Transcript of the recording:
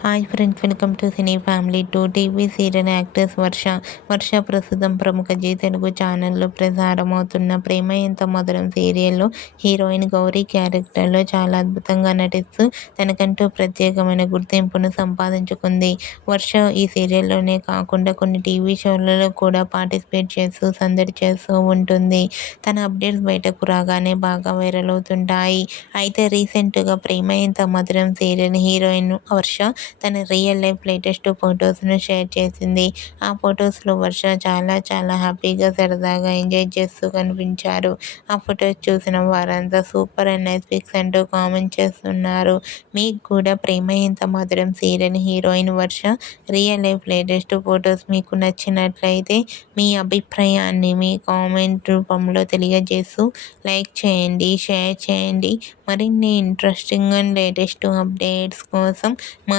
Hi friends welcome to cine family two TV serial actors Varsha Varsha ప్రస్తుతం ప్రముఖ G Telugu ఛానల్లో ప్రసారమవుతున్న ప్రేమ ఎంత మధురం సీరియల్లో హీరోయిన్ గౌరీ క్యారెక్టర్లో చాలా అద్భుతంగా నటిస్తూ తనకంటూ ప్రత్యేకమైన గుర్తింపును సంపాదించుకుంది. వర్ష ఈ సీరియల్లోనే కాకుండా కొన్ని టీవీ షోలలో కూడా పార్టిసిపేట్ చేస్తూ సందడి చేస్తూ ఉంటుంది. తన అప్డేట్స్ బయటకు రాగానే బాగా వైరల్ అవుతుంటాయి. అయితే రీసెంట్గా ప్రేమ ఎంత మధురం సీరియల్ హీరోయిన్ వర్ష తన రియల్ లైఫ్ లేటెస్ట్ ఫొటోస్ను షేర్ చేసింది. ఆ ఫొటోస్లో వర్ష చాలా చాలా హ్యాపీగా సరదాగా ఎంజాయ్ చేస్తూ కనిపించారు. ఆ ఫొటోస్ చూసిన వారంతా సూపర్ అండ్ నైస్ పిక్స్ అంటూ కామెంట్ చేస్తున్నారు. మీకు కూడా Prema Entha Madhuram serial heroine Varsha real life latest photos మీకు నచ్చినట్లయితే మీ అభిప్రాయాన్ని మీ కామెంట్ రూపంలో తెలియజేస్తూ లైక్ చేయండి షేర్ చేయండి. మరిన్ని ఇంట్రెస్టింగ్ అండ్ లేటెస్ట్ అప్డేట్స్ కోసం మా